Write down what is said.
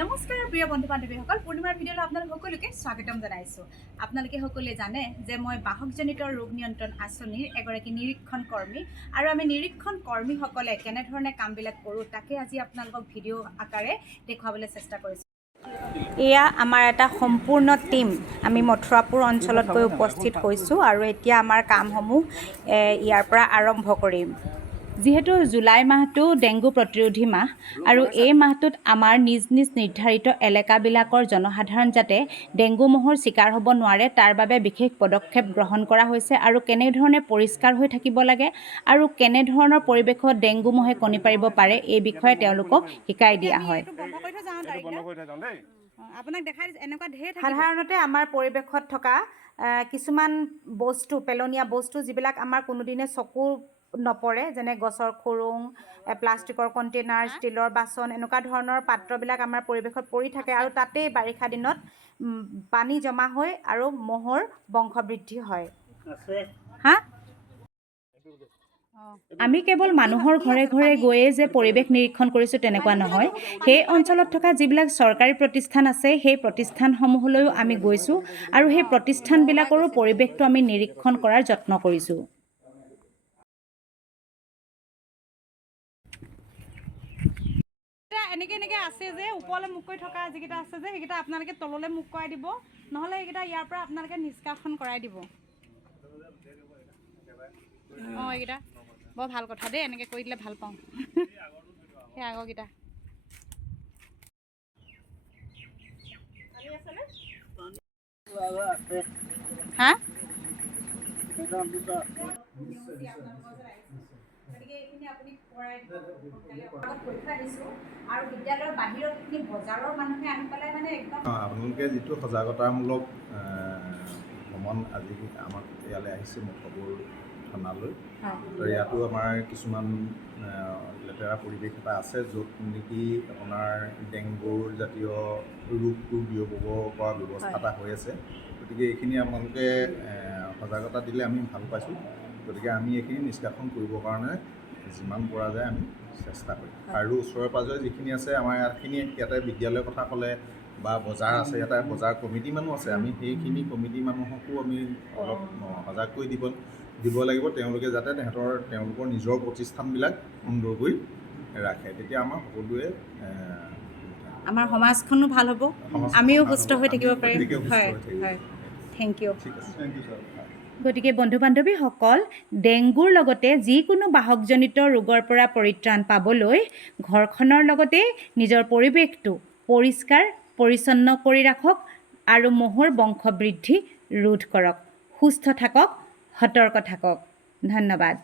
নমস্কাৰ প্ৰিয় বন্ধু বান্ধৱীসকল, পূৰ্ণিমাৰ ভিডিঅ'লৈ আপোনালোক সকলোকে স্বাগতম জনাইছোঁ। আপোনালোকে সকলোৱে জানে যে মই বাহকজনিত ৰোগ নিয়ন্ত্ৰণ আঁচনিৰ এগৰাকী নিৰীক্ষণ কৰ্মী, আৰু আমি নিৰীক্ষণ কৰ্মীসকলে কেনেধৰণে কামবিলাক কৰোঁ তাকে আজি আপোনালোকক ভিডিঅ' আকাৰে দেখুৱাবলৈ চেষ্টা কৰিছোঁ। এয়া আমাৰ এটা সম্পূৰ্ণ টীম, আমি মথুৰাপুৰ অঞ্চলত গৈ উপস্থিত হৈছোঁ আৰু এতিয়া আমাৰ কামসমূহ ইয়াৰ পৰা আৰম্ভ কৰিম। যিহেতু জুলাই মাহটো ডেংগু প্ৰতিৰোধী মাহ, আৰু এই মাহটোত আমাৰ নিজ নিজ নিৰ্ধাৰিত এলেকাবিলাকৰ জনসাধাৰণ যাতে ডেংগু মহৰ চিকাৰ হ'ব নোৱাৰে তাৰ বাবে বিশেষ পদক্ষেপ গ্ৰহণ কৰা হৈছে, আৰু কেনেধৰণে পৰিষ্কাৰ হৈ থাকিব লাগে আৰু কেনেধৰণৰ পৰিৱেশত ডেংগু মহে কণী পাৰিব পাৰে এই বিষয়ে তেওঁলোকক শিকাই দিয়া হয়। সাধাৰণতে আমাৰ পৰিৱেশত থকা কিছুমান বস্তু, পেলনীয়া বস্তু যিবিলাক আমাৰ কোনোদিনে চকু নপৰে, যেনে গছৰ খুৰুং, প্লাষ্টিকৰ কণ্টেইনাৰ, ষ্টীলৰ বাচন, এনেকুৱা ধৰণৰ পাত্ৰবিলাক আমাৰ পৰিৱেশত পৰি থাকে, আৰু তাতেই বাৰিষা দিনত পানী জমা হৈ আৰু মহৰ বংশবৃদ্ধি হয়। আমি কেৱল মানুহৰ ঘৰে ঘৰে গৈয়ে যে পৰিৱেশ নিৰীক্ষণ কৰিছোঁ তেনেকুৱা নহয়, সেই অঞ্চলত থকা যিবিলাক চৰকাৰী প্ৰতিষ্ঠান আছে সেই প্ৰতিষ্ঠানসমূহলৈও আমি গৈছোঁ, আৰু সেই প্ৰতিষ্ঠানবিলাকৰো পৰিৱেশটো আমি নিৰীক্ষণ কৰাৰ যত্ন কৰিছোঁ। এনেকৈ আছে যে ওপৰলৈ মুখ কৰি থকা যিকেইটা আছে যে সেইকেইটা আপোনালোকে তললৈ মুখ কৰাই দিব, নহ'লে সেইকেইটা ইয়াৰ পৰা আপোনালোকে নিষ্কাশন কৰাই দিব। এইকেইটা বৰ ভাল কথা দেই, এনেকৈ কৰি দিলে ভাল পাওঁ। সেই আগৰকেইটা গতিকে এইখিনি আপুনি কৰাই দিব। পৰীক্ষা দিছোঁ আৰু বিদ্যালয়ৰ বাহিৰত এইখিনি বজাৰৰ মানুহে আহি পেলাই মানে একদম আপোনালোকে যিটো সজাগতামূলক ভ্ৰমণ আজি আমাক ইয়ালৈ আহিছে মথুৰাপুৰ থানালৈ, তো ইয়াতো আমাৰ কিছুমান লেতেৰা পৰিৱেশ এটা আছে য'ত নেকি আপোনাৰ ডেংগুৰ জাতীয় ৰোগটো বিয়পিব পৰা ব্যৱস্থা এটা হৈ আছে। গতিকে এইখিনি আপোনালোকে সজাগতা দিলে আমি ভাল পাইছোঁ। গতিকে আমি এইখিনি নিষ্কাশন কৰিবৰ কাৰণে যিমান পৰা যায় আমি চেষ্টা কৰিম। আৰু ওচৰে পাঁজৰে যিখিনি আছে আমাৰ ইয়াতে বিদ্যালয়ৰ কথা ক'লে বা বজাৰ আছে, ইয়াতে বজাৰ কমিটি মানুহ আছে, আমি সেইখিনি কমিটি মানুহকো আমি অলপ সজাগ কৰি দিব লাগিব, তেওঁলোকে যাতে তেওঁলোকৰ নিজৰ প্ৰতিষ্ঠানবিলাক সুন্দৰকৈ ৰাখে, তেতিয়া আমাৰ সকলোৱে আমাৰ সমাজখনো ভাল হ'ব, আমিও সুস্থ হৈ থাকিব পাৰিম। হয় হয়, থেংক ইউ। গতিকে বন্ধু বান্ধৱীসকল, ডেংগুৰ লগতে যিকোনো বাহকজনিত ৰোগৰ পৰা পৰিত্ৰাণ পাবলৈ ঘৰখনৰ লগতে নিজৰ পৰিৱেশটো পৰিষ্কাৰ পৰিচ্ছন্ন কৰি ৰাখক আৰু মহৰ বংশবৃদ্ধি ৰোধ কৰক। সুস্থ থাকক, সতৰ্ক থাকক। ধন্যবাদ।